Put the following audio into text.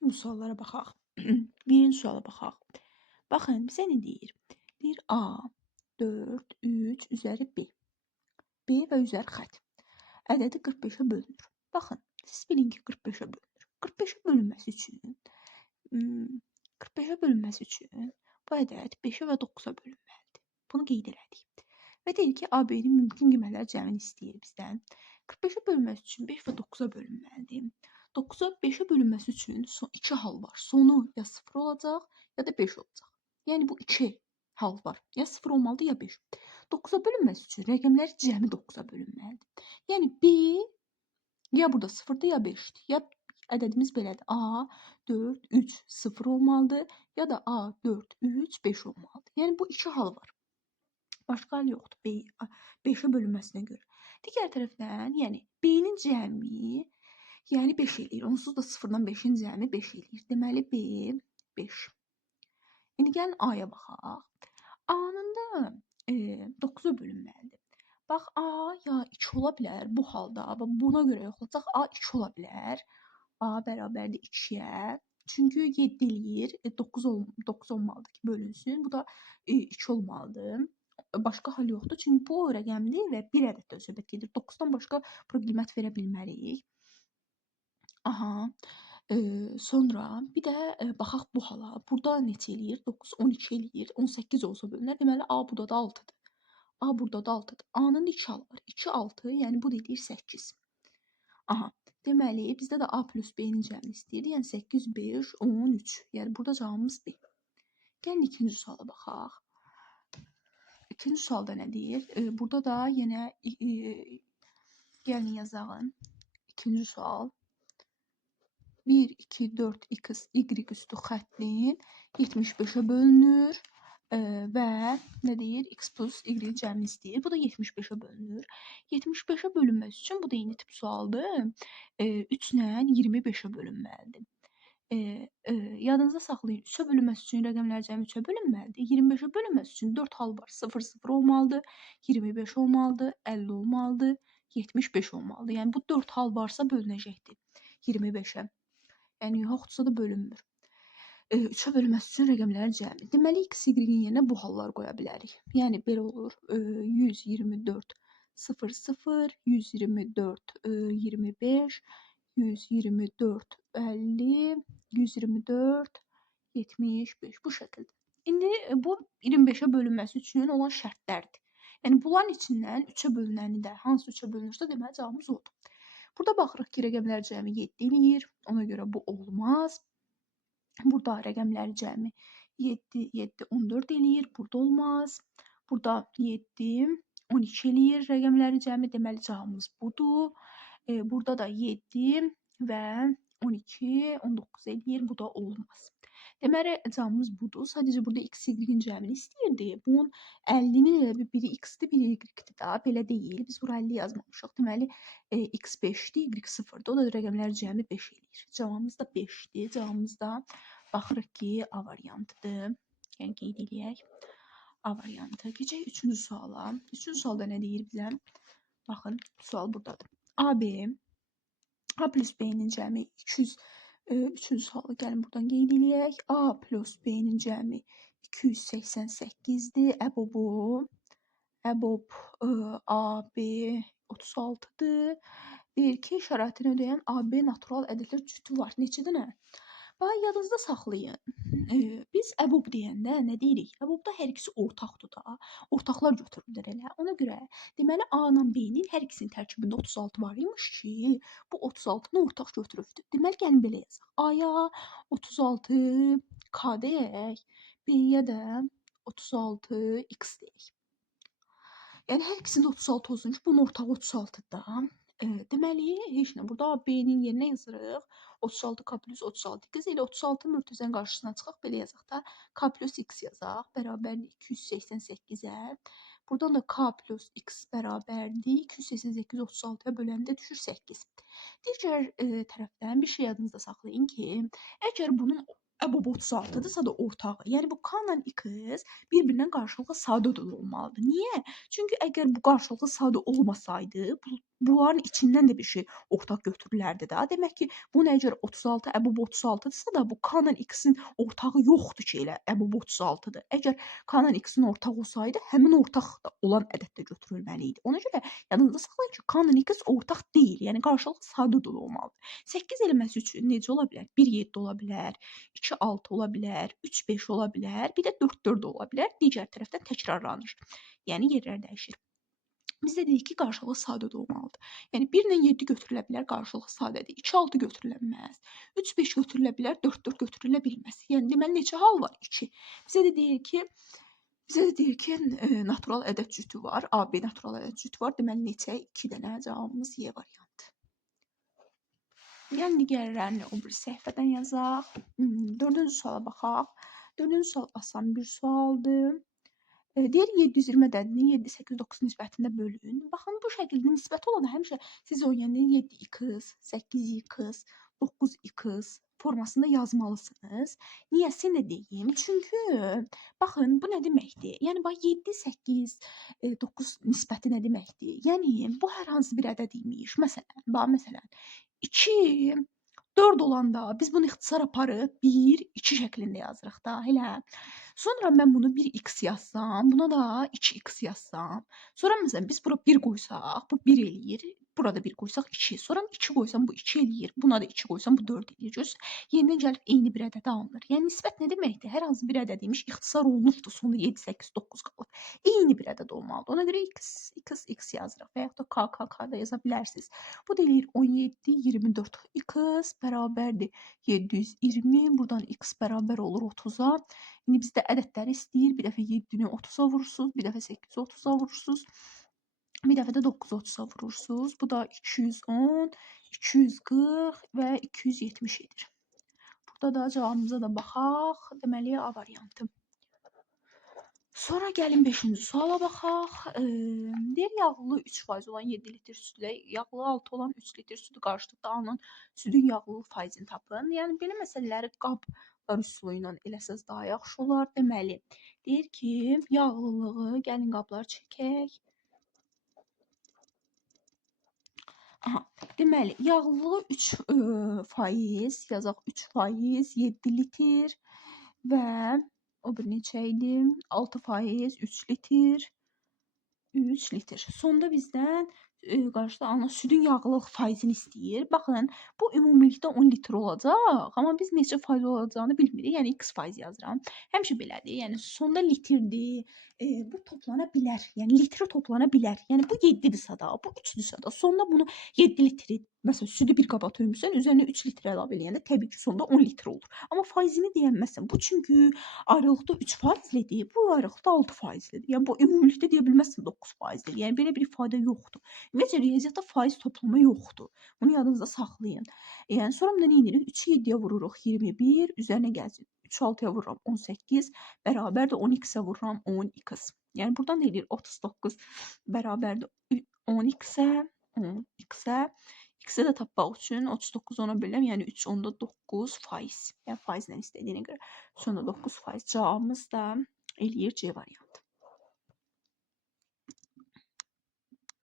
Bu suallara baxaq. Birinci suala baxaq. Baxın, bizə nə deyir? Deyir A 4, 3 üzəri B. B və üzəri xətt. Ədədi 45-ə bölünür. Baxın, siz bilin ki 45-ə bölünür. 45-ə bölünməsi üçün 45-ə bölünməsi üçün bu ədəd 5-ə və 9-a bölünməlidir. Bunu qeyd elədik. Və deyir ki, AB-nin mümkün qiymətləri cəmini istəyir bizdən. 45-ə bölünməsi üçün 5 və 9-a bölünməlidir. 9-a 5-ə bölünməsi üçün iki hal var. Sonu ya 0 olacaq, ya da 5 olacaq. Yəni bu iki hal var. Ya 0 olmalıdır, ya 5. 9-a bölünməsi üçün rəqəmlər cəmi 9-a bölünməlidir. Yəni B ya burada 0-dır, ya 5-dir. Ya ədədimiz belədir. A 4, 3, 0 olmalıdır, ya da A 4, 3, 5 olmalıdır. Yəni bu iki hal var. Başqa hal yoxdur 5-ə bölünməsinə görə. Digər tərəfdən, yəni B-nin cəmi, yəni 5 eləyir. Onsuz da 0-dan 5-in cəmi 5 eləyir. Deməli B 5. İndi gəlin A-ya baxaq. A-nın da 9-a bölünməlidir. Bax A ya 2 ola bilər bu halda. Buna görə yoxlasaq A 2 ola bilər. A bərabərdir 2-yə. Çünki 7 eləyir. 9 olmalıdır ki, bölünsün. Bu da 2 olmalıdır. Başqa hal yoxdur. Çünki bu rəqəmdir və bir ədəddən söhbət gedir. 9-dan başqa qiymət verə bilmərik. Aha. Sonra bir də baxaq bu hala. Burada neçə eləyir? 9, 12 eləyir. 18 olsa bölünər. Deməli A burada da 6-dır. A burada da 6-dır. A-nın 2 halı var. 2, 6, yəni bu deyir 8. Aha. Deməli bizdə də A plus B-nin cəmini istəyir. Yəni 8, 5, 13. Yəni burada cavabımız B. Gəlin ikinci suala baxaq. İkinci sualda nə deyir? Burada da yenə gəlin yazağın. İkinci sual. 1, 2, 4, x, y üstü xəttin 75-ə bölünür və nə deyir? X plus y cəmini istəyir. Bu da 75-ə bölünür. 75-ə bölünməsi üçün bu da eyni tip sualdır. 3 ilə 25-ə bölünməlidir. Yadınızda saxlayın. 3-ə bölünməsi üçün rəqəmlər cəmi 3-ə bölünməlidir. 25-ə bölünməsi üçün 4 hal var. 0, 0 olmalıdır, 25 olmalıdır, 50 olmalıdır, 75 olmalıdır. Yəni bu 4 hal varsa bölünəcəkdir 25-ə. Yəni yoxdursa da bölünmür. 3-ə bölünməsi üçün rəqəmlərin cəmi. Deməli x, y-in yerinə bu halları qoya bilərik. Yəni belə olur. 124 0, 0, 124 25, 124 50, 124 75 bu şəkildə. İndi bu 25-ə bölünməsi üçün olan şərtlərdir. Yəni bunların içindən 3-ə bölünəni də hansı 3-ə bölünürsə deməli cavabımız odur. Burada baxırıq ki, rəqəmlər cəmi 7 eləyir. Ona görə bu olmaz. Burada rəqəmlər cəmi 7, 7, 14 eləyir. Burada olmaz. Burada 7, 12 eləyir. Rəqəmlərin cəmi deməli cavabımız budur. Burada da 7 və 12, 19 eləyir. Bu da olmaz. Deməli cavabımız budur. Sadəcə burada x, y-in cəmini istəyirdi. Bunun 50-nin elə biri x-dir, biri y-dir da. Belə deyil. Biz bura 50 yazmamışıq. Deməli x 5-dir, y 0-dır. O da rəqəmlər cəmi 5 eləyir. Cavabımız da 5-dir. Cavabımız da baxırıq ki, A variantıdır. Yəni qeyd eləyək. A variantı. Keçək 3-cü suala. 3-cü sualda nə deyir bizə? Baxın, sual buradadır. A plus B-nin cəmi 200. 3-cü sualı gəlin buradan qeyd eləyək. A plus B-nin cəmi 288-dir. Əbob AB 36-dır. Deyir ki, şəraitini ödəyən AB natural ədədlər cütü var. Neçə dənə? Bax, yadınızda saxlayın. Biz əbob deyəndə nə deyirik? Əbobda hər ikisi ortaqdır da. Ortaqlar götürülür elə. Ona görə deməli A-la B-nin hər ikisinin tərkibində 36 var imiş ki, bu 36-nı ortaq götürübdür. Deməli gəlin belə yazaq. A-ya 36 K deyək, B-yə də 36 X deyək. Yəni hər ikisində 36 olsun ki, bunun ortağı 36-dır da. Deməli, heç nə. Burada B-nin yerinə yazırıq. 36 K plus 36 X ilə 36 mürtəzənin qarşısına çıxaq. Belə yazaq da. K plus X yazaq. Bərabərdir 288-ə. Buradan da K plus X bərabərdir 288 36-ya böləndə düşür 8. Digər tərəfdən bir şey yadınızda saxlayın ki, əgər bunun əbob 36-dırsa da ortağı, yəni bu K ilə X bir-birindən qarşılıqlı sadə olmalıdır. Niyə? Çünki əgər bu qarşılıqlı sadə olmasaydı, bunların içindən də bir şey ortaq götürülərdi də. Demək ki, bunu əgər 36 əbub 36-dırsa da bu K-la X-in ortağı yoxdur ki, elə əbub 36-dır. Əgər K-la X-in ortaq olsaydı, həmin ortaq da olan ədəd də götürülməli idi. Ona görə yadınızda saxlayın ki, K-la X ortaq deyil, yəni qarşılıqlı sadə dolu olmalıdır. 8 eləməsi üçün necə ola bilər? 1 7 ola bilər, 2 6 ola bilər, 3 5 ola bilər, bir də 4 4 ola bilər. Digər tərəfdən təkrarlanır. Yəni yerlər dəyişir. Biz də dedik ki, qarşılıqlı sadə də olmalıdır. Yəni 1 ilə 7 götürülə bilər, qarşılıqlı sadədir. 2 6 götürülə bilməz. 3 5 götürülə bilər, 4 4 götürülə bilməz. Yəni deməli neçə hal var? 2. Bizə də deyir ki, natural ədəd cütü var. AB natural ədəd cütü var. Deməli neçə? 2 dənə cavabımız Y variantı. Yəni digərlərini o bir səhifədən yazaq. 4-cü suala baxaq. 4-cü sual asan bir sualdır. Deyir 720 ədədini 7, 8, 9 nisbətində bölün. Baxın bu şəkildə nisbəti olanda həmişə siz o yəni 7x, 8x, 9x formasında yazmalısınız. Niyəsini də deyim. Çünki baxın bu nə deməkdir? Yəni bax 7, 8, 9 nisbəti nə deməkdir? Yəni bu hər hansı bir ədəd imiş. Məsələn 2 4 olanda biz bunu ixtisar aparıb 1, 2 şəklində yazırıq da, elə. Sonra mən bunu 1x yazsam, buna da 2x yazsam. Sonra məsələn biz bura 1 qoysaq, bu 1 eləyir. Burada 1 qoysaq 2. Sonra 2 qoysam bu 2 eləyir. Buna da 2 qoysam bu 4 eləyir. Görürsüz? Yenidən gəlib eyni bir ədədə alınır. Yəni nisbət nə deməkdir? Hər hansı bir ədəd imiş, ixtisar olunubdur. Sonda 7, 8, 9 qalıb. Eyni bir ədəd olmalıdır. Ona görə x yazırıq və yaxud da k da yaza bilərsiniz. Bu da eləyir 17, 24 x bərabərdir 720. Buradan x bərabər olur 30-a. İndi bizdə ədədləri istəyir. Bir dəfə 7-ni 30-a vurursunuz, bir dəfə 8-i 30-a vurursunuz. Bir dəfə də 9-u 30-a vurursunuz. Bu da 210, 240 və 270 edir. Burada da cavabımıza da baxaq. Deməli A variantı. Sonra gəlin 5-ci suala baxaq. Deyir yağlı 3% olan 7 litr südlə yağlı 6 olan 3 litr südü qarşılıqda alınan südün yağlılıq faizini tapın. Yəni belə məsələləri qablar üsulu ilə eləsəz daha yaxşı olar. Deməli, deyir ki, yağlılığı gəlin qablar çəkək. Aha, deməli, yağlılığı 3% yazaq 3% 7 litr və o bir neçə idi? 6% 3 litr. 3 litr. Sonda bizdən qarşıda alınan südün yağlılıq faizini istəyir. Baxın, bu ümumilikdə 10 litr olacaq, amma biz neçə faiz olacağını bilmirik. Yəni x faiz yazıram. Həmişə belədir. Yəni sonda litrdir. Bu toplana bilər. Yəni litri toplana bilər. Yəni bu 7-dirsə da, bu 3-dürsə da, sonda bunu 7 litri, məsələn, südü bir qaba tökmüsən, üzərinə 3 litr əlavə eləyəndə təbii ki, sonda 10 litr olur. Amma faizini deyənməsən. Bu çünki ayrılıqda 3%-lidir, bu ayrılıqda 6%-lidir. Yəni bu ümumilikdə deyə bilməzsən 9%-lidir. Yəni belə bir ifadə yoxdur. Ümumiyyətlə riyaziyyatda faiz toplama yoxdur. Bunu yadınızda saxlayın. Yəni sonra bundan nə edirik? 3-ü 7-yə vururuq 21, üzərinə gəlsin 3 6-ya vururam 18, bərabərdir 10x-ə vururam 10x. Yəni buradan nə edir? 39 bərabərdir 10x-ə, 10x-ə. X-i də tapmaq üçün 39 ona bölürəm, yəni 3 onda 9%. Yəni faizlə istədiyinə görə sonda 9%. Cavabımız da eləyir C variantı.